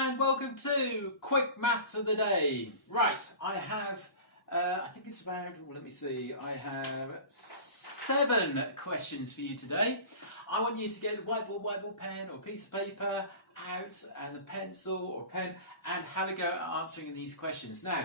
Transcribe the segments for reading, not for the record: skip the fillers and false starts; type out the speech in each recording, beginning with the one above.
and welcome to Quick Maths of the Day. Right, I have, I think it's about, let me see, I have 7 questions for you today. I want you to get a whiteboard pen or a piece of paper out and a pencil or pen and have a go at answering these questions. Now,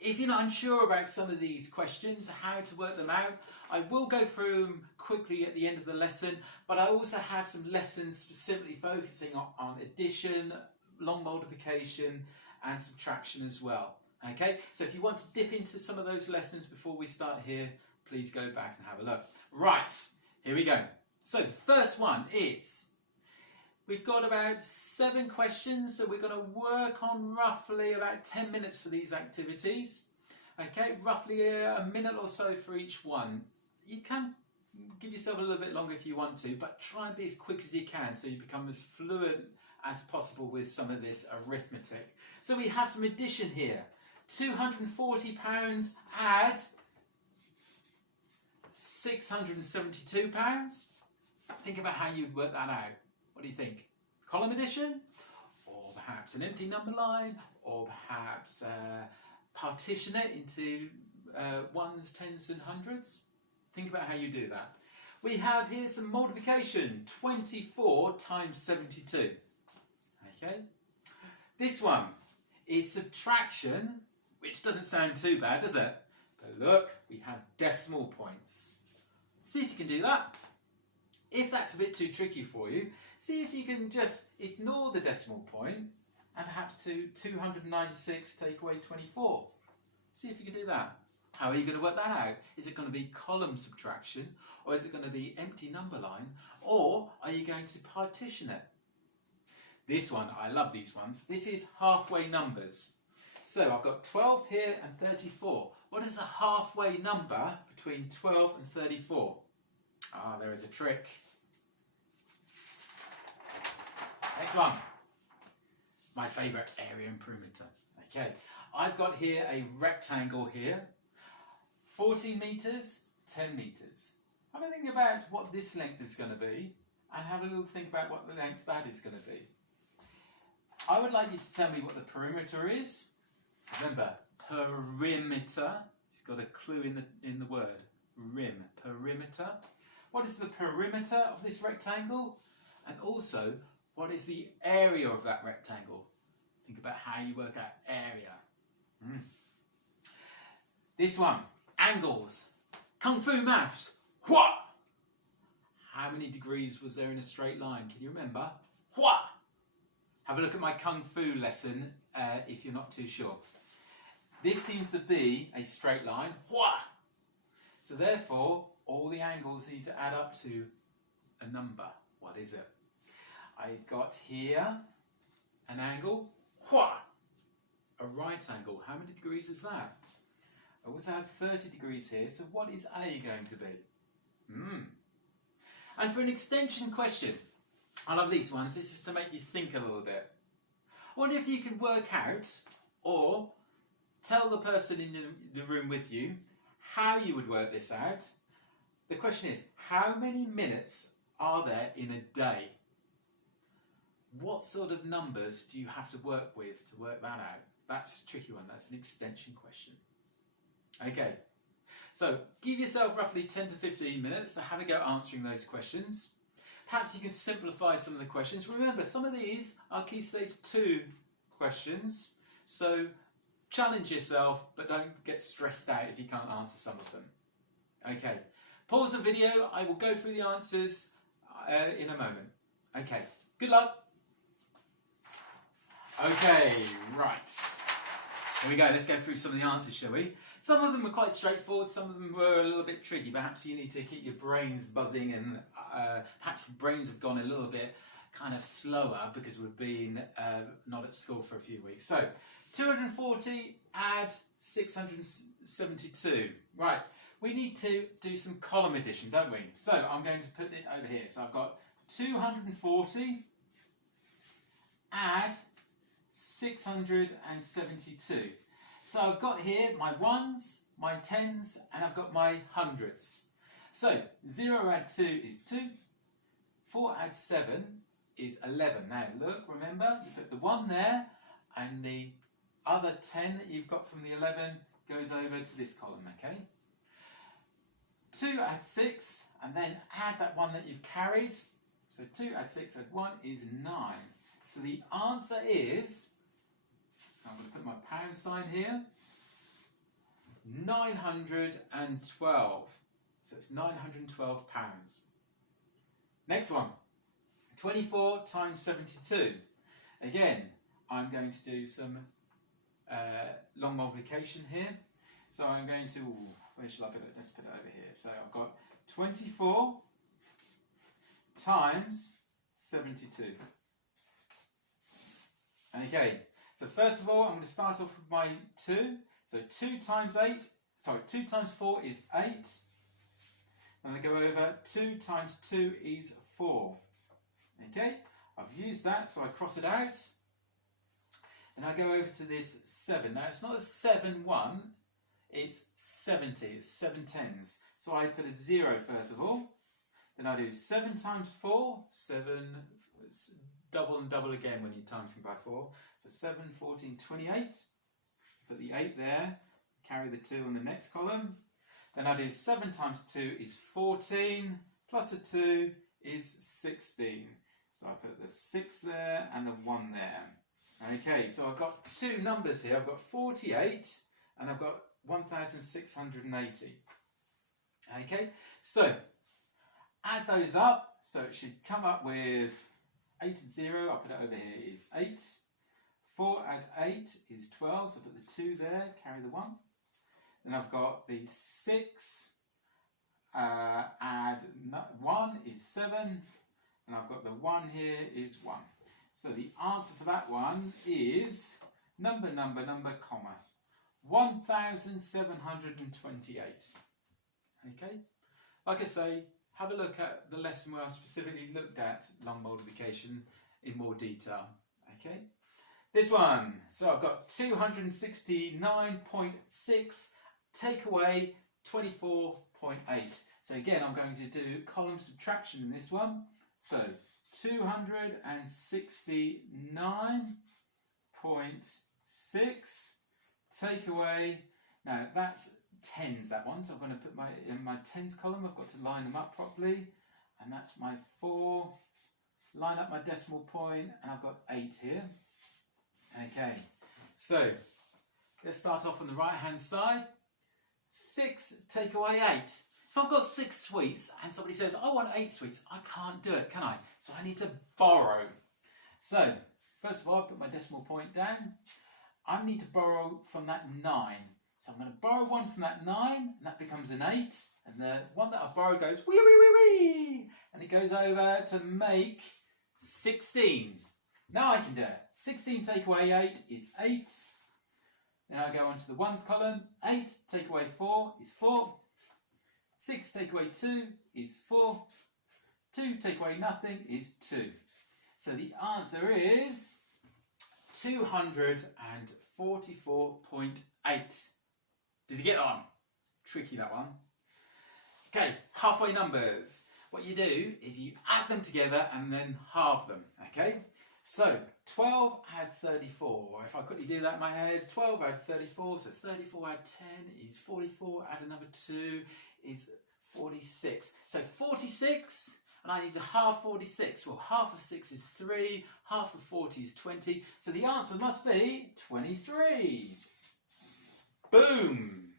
if you're not unsure about some of these questions, how to work them out, I will go through them quickly at the end of the lesson, but I also have some lessons specifically focusing on addition, long multiplication and subtraction as well. Okay, so if you want to dip into some of those lessons before we start here, please go back and have a look. Right, here we go. So the first one is, we've got about 7 questions, so we're going to work on roughly about 10 minutes for these activities. Okay, roughly a minute or so for each one. You can give yourself a little bit longer if you want to, but try and be as quick as you can so you become as fluent as possible with some of this arithmetic. So we have some addition here. £240 add £672. Think about how you'd work that out. What do you think? Column addition? Or perhaps an empty number line? Or perhaps partition it into ones, tens and hundreds? Think about how you do that. We have here some multiplication, 24 times 72. Okay. This one is subtraction, which doesn't sound too bad, does it? But look, we have decimal points. See if you can do that. If that's a bit too tricky for you, see if you can just ignore the decimal point and perhaps to 296 take away 24. See if you can do that. How are you going to work that out? Is it going to be column subtraction, or is it going to be empty number line, or are you going to partition it? This one, I love these ones. This is halfway numbers. So I've got 12 here and 34. What is a halfway number between 12 and 34? Ah, there is a trick. Next one. My favourite, area and perimeter. Okay, I've got here a rectangle here. 14 metres, 10 metres. Have a think about what this length is going to be and have a little think about what the length that is going to be. I would like you to tell me what the perimeter is. Remember, perimeter. It's got a clue in the word. Perimeter. What is the perimeter of this rectangle? And also, what is the area of that rectangle? Think about how you work out area. This one. Angles. Kung Fu maths. What? How many degrees was there in a straight line? Can you remember? What? Have a look at my Kung Fu lesson if you're not too sure. This seems to be a straight line. What? So therefore, all the angles need to add up to a number. What is it? I got here an angle. What? A right angle. How many degrees is that? I also have 30 degrees here, so what is A going to be? And for an extension question, I love these ones, this is to make you think a little bit. I wonder if you can work out, or tell the person in the room with you, how you would work this out. The question is, how many minutes are there in a day? What sort of numbers do you have to work with to work that out? That's a tricky one, that's an extension question. Okay, so give yourself roughly 10 to 15 minutes to have a go answering those questions. Perhaps you can simplify some of the questions. Remember, some of these are Key Stage 2 questions, so challenge yourself, but don't get stressed out if you can't answer some of them. Okay, pause the video. I will go through the answers in a moment. Okay, good luck. Okay, right. Here we go, let's go through some of the answers, shall we? Some of them were quite straightforward, some of them were a little bit tricky. Perhaps you need to keep your brains buzzing and perhaps brains have gone a little bit kind of slower because we've been not at school for a few weeks. So, 240 add 672. Right, we need to do some column addition, don't we? So, I'm going to put it over here. So, I've got 240 add 672. So I've got here my ones, my tens, and I've got my hundreds. So 0 add 2 is 2, 4 add 7 is 11. Now look, remember, you put the 1 there, and the other 10 that you've got from the 11 goes over to this column, okay? 2 add 6, and then add that 1 that you've carried. So 2 add 6 add 1 is 9. So the answer is, I'm going to put my pound sign here, 912. So it's 912 pounds. Next one, 24 times 72. Again, I'm going to do some long multiplication here. So I'm going to, where shall I put it? Let's put it over here. So I've got 24 times 72. Okay, so first of all, I'm going to start off with my 2. So 2 times 4 is 8. And I go over 2 times 2 is 4. Okay, I've used that, so I cross it out. And I go over to this 7. Now it's not a 7 1, it's 70, it's 7 tens. So I put a 0 first of all. Then I do 7 times 4, 7, double and double again when you times things by 4. So 7, 14, 28. Put the 8 there, carry the 2 on the next column. Then I do 7 times 2 is 14, plus a 2 is 16. So I put the 6 there and the 1 there. Okay, so I've got 2 numbers here. I've got 48 and I've got 1,680. Okay, so add those up. So it should come up with 8 and 0, I'll put it over here, is 8. 4 add 8 is 12, so I put the 2 there, carry the 1. Then I've got the 6 add 1 is 7, and I've got the 1 here is 1. So the answer for that one is number, comma, 1,728. Okay, like I say, have a look at the lesson where I specifically looked at long multiplication in more detail. Okay, this one, so I've got 269.6, take away 24.8. So again, I'm going to do column subtraction in this one. So 269.6 take away, now that's tens, that one, so I'm going to put in my tens column, I've got to line them up properly, and that's my 4, line up my decimal point, and I've got 8 here. Okay, so let's start off on the right hand side. 6 take away 8. If I've got 6 sweets and somebody says I want 8 sweets, I can't do it, can I? So I need to borrow. So first of all, I put my decimal point down. I need to borrow from that 9. So I'm going to borrow 1 from that 9, and that becomes an 8. And the one that I borrowed goes wee wee wee wee, and it goes over to make 16. Now I can do it. 16 take away 8 is 8. Then I go on to the ones column. 8 take away 4 is 4. 6 take away 2 is 4. 2 take away nothing is 2. So the answer is 244.8. Did you get that one? Tricky, that one. Okay, halfway numbers. What you do is you add them together and then halve them, okay? So 12 add 34. If I quickly do that in my head, 12 add 34, so 34 add 10 is 44, add another 2 is 46. So 46, and I need to halve 46. Well, half of 6 is 3, half of 40 is 20, so the answer must be 23. Boom!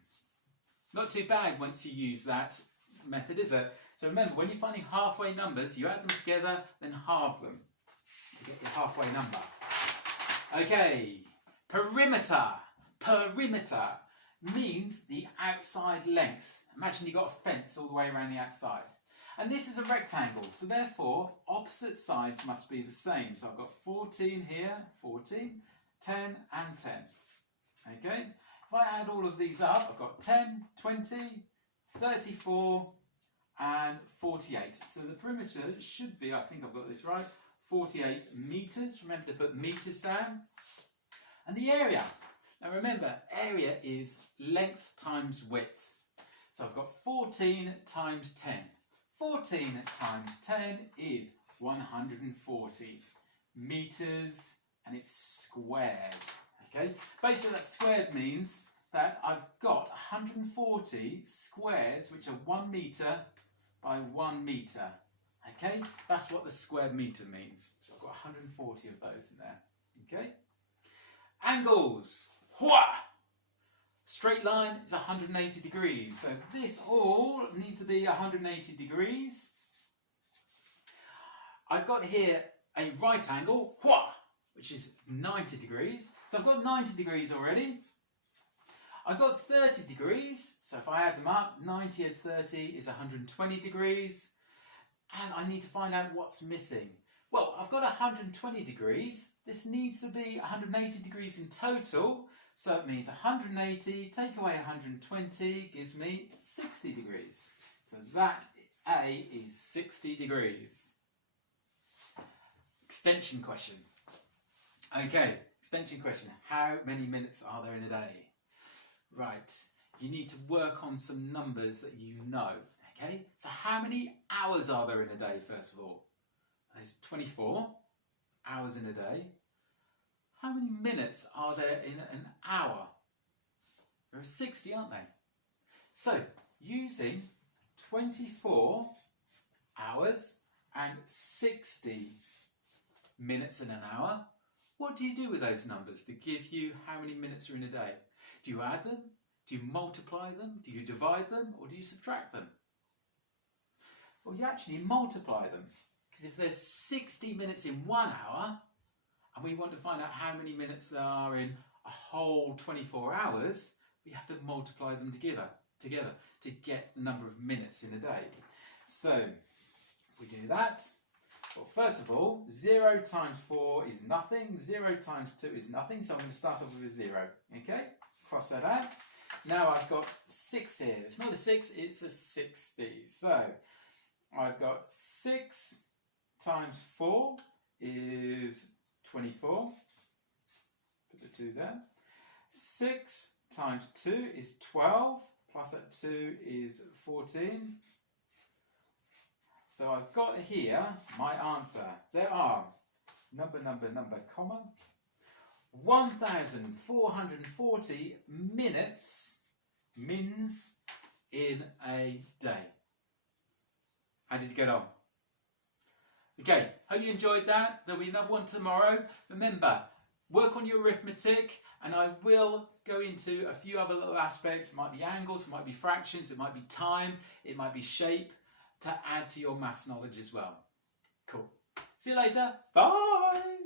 Not too bad once you use that method, is it? So remember, when you're finding halfway numbers, you add them together, then halve them to get your halfway number. Okay, perimeter. Perimeter means the outside length. Imagine you've got a fence all the way around the outside. And this is a rectangle, so therefore opposite sides must be the same. So I've got 14 here, 14, 10 and 10. Okay, if I add all of these up, I've got 10, 20, 34 and 48. So the perimeter should be, I think I've got this right, 48 metres. Remember to put metres down. And the area. Now remember, area is length times width. So I've got 14 times 10. 14 times 10 is 140 meters, and it's squared. Okay, basically that squared means that I've got 140 squares which are 1 meter by 1 meter. Okay, that's what the square meter means. So I've got 140 of those in there. Okay, angles. Hua! Straight line is 180 degrees. So this all needs to be 180 degrees. I've got here a right angle, hua, which is 90 degrees. So I've got 90 degrees already. I've got 30 degrees. So if I add them up, 90 and 30 is 120 degrees. And I need to find out what's missing. Well, I've got 120 degrees. This needs to be 180 degrees in total. So it means 180, take away 120, gives me 60 degrees. So that A is 60 degrees. Extension question. Okay, extension question. How many minutes are there in a day? Right, you need to work on some numbers that you know. Okay, so how many hours are there in a day, first of all? There's 24 hours in a day. How many minutes are there in an hour? There are 60, aren't they? So, using 24 hours and 60 minutes in an hour, what do you do with those numbers to give you how many minutes are in a day? Do you add them? Do you multiply them? Do you divide them? Or do you subtract them? Well, you actually multiply them. Because if there's 60 minutes in 1 hour, and we want to find out how many minutes there are in a whole 24 hours, we have to multiply them together to get the number of minutes in a day. So, if we do that, well, first of all, 0 times 4 is nothing, 0 times 2 is nothing, so I'm going to start off with a 0, okay? Cross that out. Now I've got 6 here. It's not a 6, it's a 60. So, I've got 6 times 4 is 24. Put the 2 there. 6 times 2 is 12. Plus that 2 is 14. So I've got here my answer. There are number, comma, 1,440 mins in a day. How did you get on? Okay, hope you enjoyed that. There'll be another one tomorrow. Remember, work on your arithmetic, and I will go into a few other little aspects. It might be angles, it might be fractions, it might be time, it might be shape, to add to your maths knowledge as well. Cool. See you later. Bye.